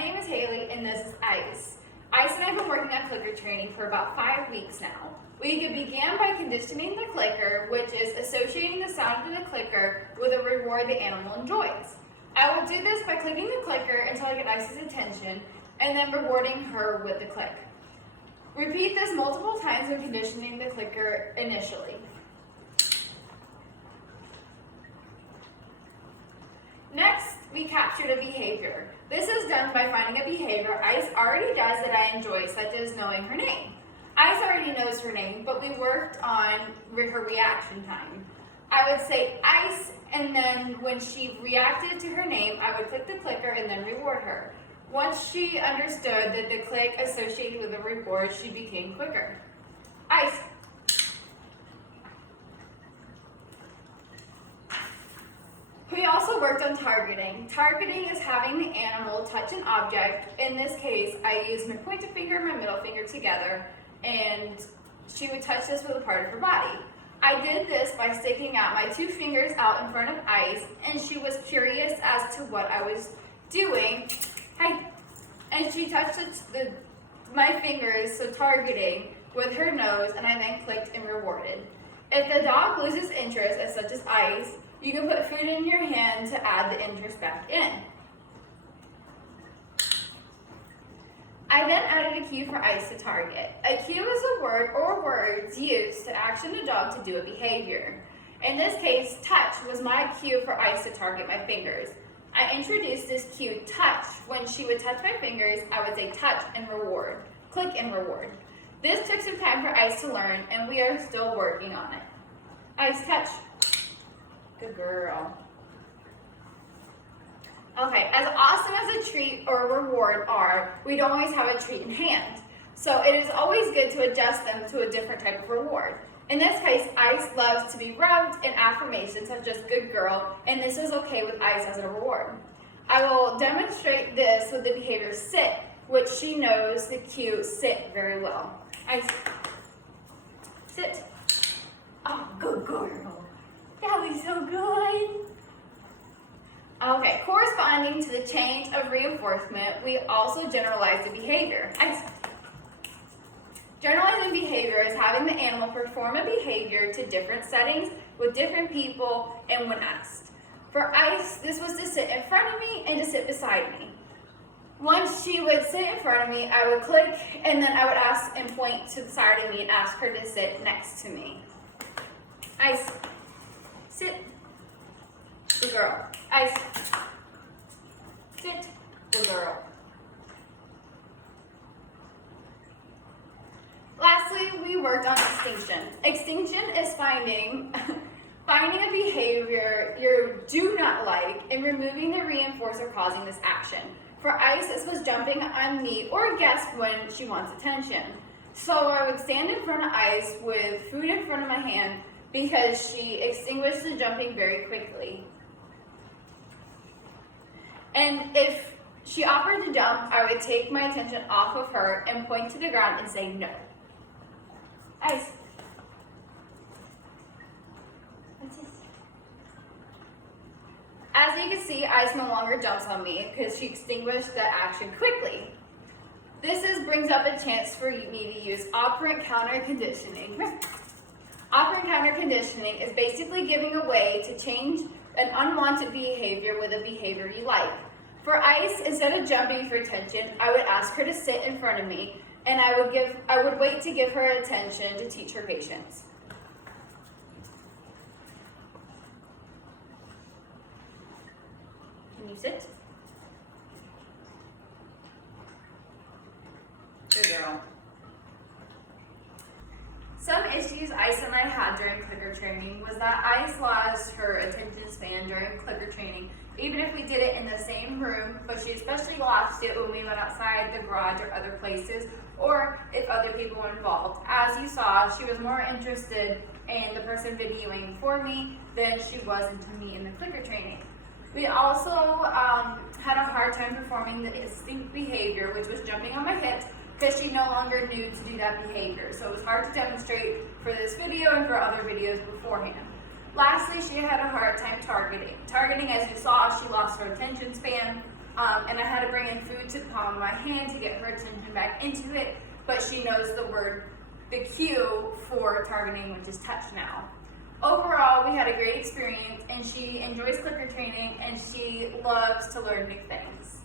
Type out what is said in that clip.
name is Haley and this is Ice. Ice and I have been working on clicker training for about 5 weeks now. We began by conditioning the clicker, which is associating the sound of the clicker with a reward the animal enjoys. I will do this by clicking the clicker until I get Ice's attention and then rewarding her with the click. Repeat this multiple times when conditioning the clicker initially. Next, we captured a behavior. This is done by finding a behavior Ice already does that I enjoy, such as knowing her name. Ice already knows her name, but we worked on her reaction time. I would say Ice, and then when she reacted to her name, I would click the clicker and then reward her. Once she understood that the click associated with a reward, she became quicker. Ice. We also worked on targeting. Targeting is having the animal touch an object. In this case, I used my pointer finger and my middle finger together, and she would touch this with a part of her body. I did this by sticking out my 2 fingers out in front of Ice, and she was curious as to what I was doing. And she touched my fingers, so targeting, with her nose, and I then clicked and rewarded. If the dog loses interest, as such as Ice, you can put food in your hand to add the interest back in. I then added a cue for Ice to target. A cue is a word or words used to action a dog to do a behavior. In this case, touch was my cue for Ice to target my fingers. I introduced this cue, touch. When she would touch my fingers, I would say touch and reward, click and reward. This took some time for Ice to learn, and we are still working on it. Ice, touch. Good girl. Okay, as awesome as a treat or a reward are, we don't always have a treat in hand. So it is always good to adjust them to a different type of reward. In this case, Ice loves to be rubbed, and affirmations such as good girl, and this is okay with Ice as a reward. I will demonstrate this with the behavior sit, which she knows the cue sit very well. Ice, sit. Oh, good girl. That was so good. Okay, corresponding to the change of reinforcement, we also generalize the behavior. Ice. Generalizing behavior is having the animal perform a behavior to different settings with different people and when asked. For Ice, this was to sit in front of me and to sit beside me. Once she would sit in front of me, I would click, and then I would ask and point to the side of me and ask her to sit next to me. Ice, sit. Good girl. Ice, sit. Good girl. Lastly, we worked on extinction. Extinction is finding a behavior you do not like and removing the reinforcer causing this action. For Ice, this was jumping on me or a guest when she wants attention. So I would stand in front of Ice with food in front of my hand because she extinguished the jumping very quickly. And if she offered to jump, I would take my attention off of her and point to the ground and say no. Ice. As you can see, Ice no longer jumps on me because she extinguished that action quickly. This brings up a chance for me to use operant counter conditioning. Operant counter conditioning is basically giving a way to change an unwanted behavior with a behavior you like. For Ice, instead of jumping for attention, I would ask her to sit in front of me, and I would wait to give her attention to teach her patience. Can you sit? Good girl. Some issues Ice and I had during clicker training was that Ice lost her attention span during clicker training, even if we did it in the same room, but she especially lost it when we went outside the garage or other places, or if other people were involved. As you saw, she was more interested in the person videoing for me than she was into me in the clicker training. We also had a hard time performing the instinct behavior, which was jumping on my hips, because she no longer knew to do that behavior. So it was hard to demonstrate for this video and for other videos beforehand. Lastly, she had a hard time targeting. Targeting, as you saw, she lost her attention span. and I had to bring in food to the palm of my hand to get her attention back into it, but she knows the cue for targeting, which is touch now. Overall, we had a great experience, and she enjoys clicker training, and she loves to learn new things.